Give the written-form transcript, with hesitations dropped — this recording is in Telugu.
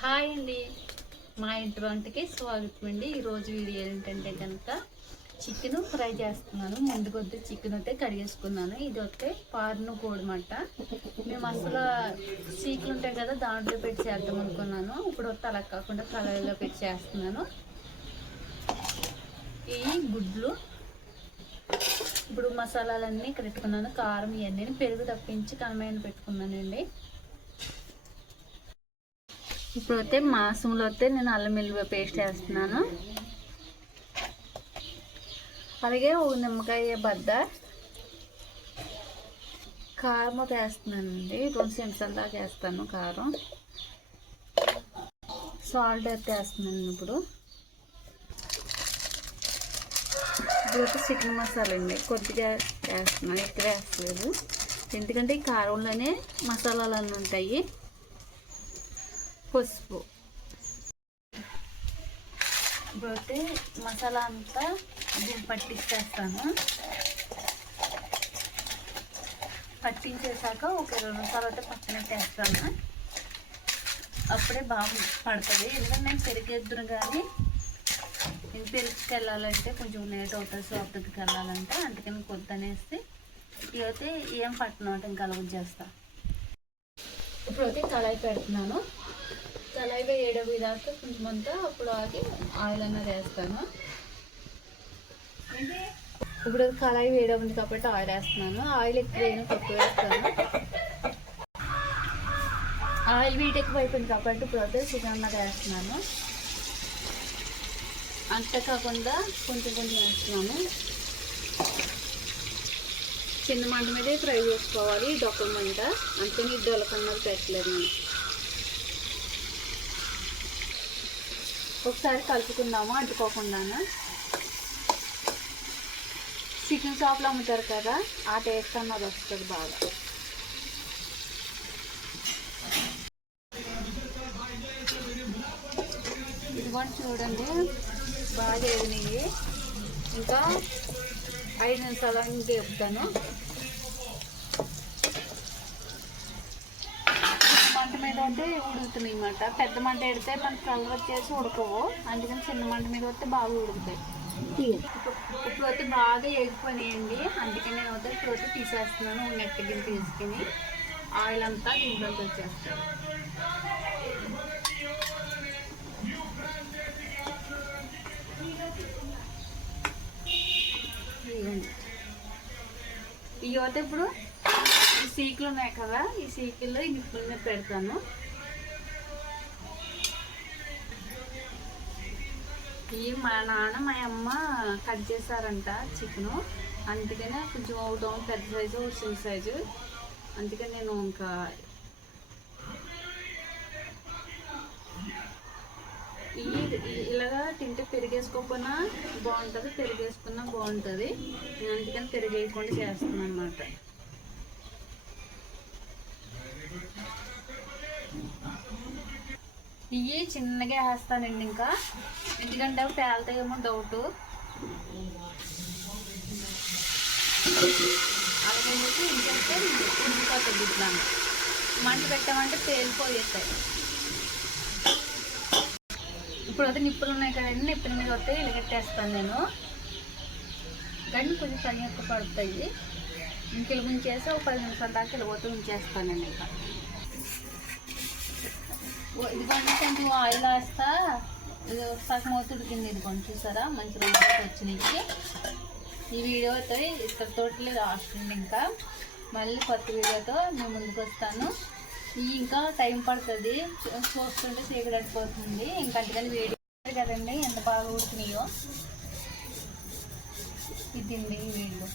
హాయ్ అండి, మా ఇంటి వంటకి స్వాగతం అండి. ఈరోజు వీడియో ఏంటంటే కనుక చికెన్ ఫ్రై చేస్తున్నాను. ముందుకొద్ది చికెన్ అయితే కడిగేసుకున్నాను. ఇది వస్తే పార్ను కోడిమంట. మేము అసలు చీకులు ఉంటాయి కదా, దాంట్లో పెట్టి చేద్దాం అనుకున్నాను. ఇప్పుడు వస్తే అలా కాకుండా కళాయిలో పెట్టి చేస్తున్నాను. ఈ గుడ్లు ఇప్పుడు మసాలాలన్నీ ఇక్కడ పెట్టుకున్నాను. కారం ఇవన్నీ పెరుగు తప్పించి కనమైన పెట్టుకున్నానండి. ఇప్పుడైతే మాంసంలో అయితే నేను అల్లం వెల్లుల్లి పేస్ట్ వేస్తున్నాను. అలాగే ఒక నిమ్మకాయ బద్ద కారం వేస్తున్నానండి. 2 చెంచాల దాకా వేస్తాను కారం. సాల్ట్ అయితే వేస్తున్నాను. ఇప్పుడు చికెన్ మసాలా అండి కొద్దిగా వేస్తున్నాను, ఎక్కువ వేస్తలేదు. ఎందుకంటే ఈ కారంలోనే మసాలాలన్నీ ఉంటాయి. పసుపు ఇప్పుడైతే మసాలా అంతా పట్టించేస్తాను. పట్టించేసాక ఒక 20 నిమిషాలు అయితే పక్కన వేస్తాను. అప్పుడే బాగా పడుతుంది. ఎందుకంటే నేను పెరిగేద్దును కానీ నేను పెరుగుకి వెళ్ళాలంటే కొంచెం లేట్ అవుతుంది. షాప్కి వెళ్ళాలంటే అందుకని కొద్దనేసి ఇవైతే ఏం పట్టినట్టు ఇంకా అలవాటు చేస్తాను. ఇప్పుడైతే కళాయి పెడుతున్నాను. కళాయి వేయడం దాకా కొంచెం అంతా అప్పుడు ఆగి ఆయిల్ అన్నది వేస్తాను. ఇప్పుడు కళాయి వేయడం ఉంది కాబట్టి ఆయిల్ వేస్తున్నాను. ఆయిల్ ఎక్కువ వేయను, తక్కువ వేస్తాను. ఆయిల్ వీటి ఎక్కువ అయిపోయింది కాబట్టి ఇప్పుడు అయితే చికెన్ అన్నది వేస్తున్నాను. అంతే కాకుండా కొంచెం వేస్తున్నాను. చిన్న మంట మీదే ఫ్రై చేసుకోవాలి. డొక్క మంట అంతేని డొలకన్నది పెట్టలేదు. నేను ఒకసారి కలుపుకుందాము అంటుకోకుండా. చికెన్ షాప్లో అమ్ముతారు కదా, ఆ టేస్ట్ అన్నది వస్తుంది బాగా. ఇదిగోండి చూడండి, బాగా వేగినాయి. ఇంకా 5 నిమిషాలు ఇంకా చెప్తాను. మంట మీద అయితే ఉడుకుతున్నాయి అన్నమాట. పెద్ద మంట పెడితే మనకు కలర్ వచ్చేసి ఉడకవు. అందుకని చిన్న మంట మీద వస్తే బాగా ఉడుకుతాయి. ఇప్పుడు అయితే బాగా ఎగిపోయినాయండి. అందుకని నేను అయితే ఇప్పుడు అయితే తీసేస్తున్నాను. నెట్ గిన్నె తీసుకుని ఆయిల్ అంతా దీంట్లోకి వచ్చేస్తాను. ఇవి అయితే ఇప్పుడు ఈ సీకులు ఉన్నాయి కదా, ఈ సీకుల్లో ఈ నిప్పుల మీద పెడతాను. ఇవి మా నాన్న మా అమ్మ కట్ చేశారంట చికెను. అందుకనే కొంచెం ఒకటి పెద్ద సైజు, ఒక చిన్న సైజు. అందుకని నేను ఇంకా ఇలాగా తింటే పెరిగేసుకోకపోయినా బాగుంటుంది, పెరిగేసుకున్నా బాగుంటుంది. నేను అందుకని పెరిగేయకుండా చేస్తున్నాను అన్నమాట. ఇవి చిన్నగా వేస్తానండి. ఇంకా ఎందుకంటే అవి పేలుతాయేమో డౌట్. అలాగే ఇంకంటే ఉడికిపోతుంది. ఇట్లా మంట పెట్టామంటే పేలిపోయేస్తాయి. ఇప్పుడు అయితే నిప్పులు ఉన్నాయి కదండి, నిప్పుల మీద వస్తే ఇలగట్టేస్తాను నేను. కానీ కొంచెం పని ఎక్కువ పడుతాయి. ఇంక ఉంచేసి ఒక 10 నిమిషాల దాకా ఇలాగోతే ఉంచేస్తాను నేను. ఇంకా ఇదిగోండి కొంచెం ఆయిల్ వేస్తా. ఇది సగం అవుతూ ఉడికింది. ఇదిగోండి చూసారా, మంచి రంగులోకి వచ్చినాయి. ఈ వీడియో అయితే ఇక్కడితో లాస్ట్ అండి. ఇంకా మళ్ళీ కొత్త వీడియోతో నేను ముందుకు వస్తాను. ఇంకా టైం పడుతుంది, చూస్తుంటే చీకడైపోతుంది. ఇంకా అందుకని వీడియో కదండి ఎంత బాగా ఉడికినాయో. ఇదండి ఈ వీడియో.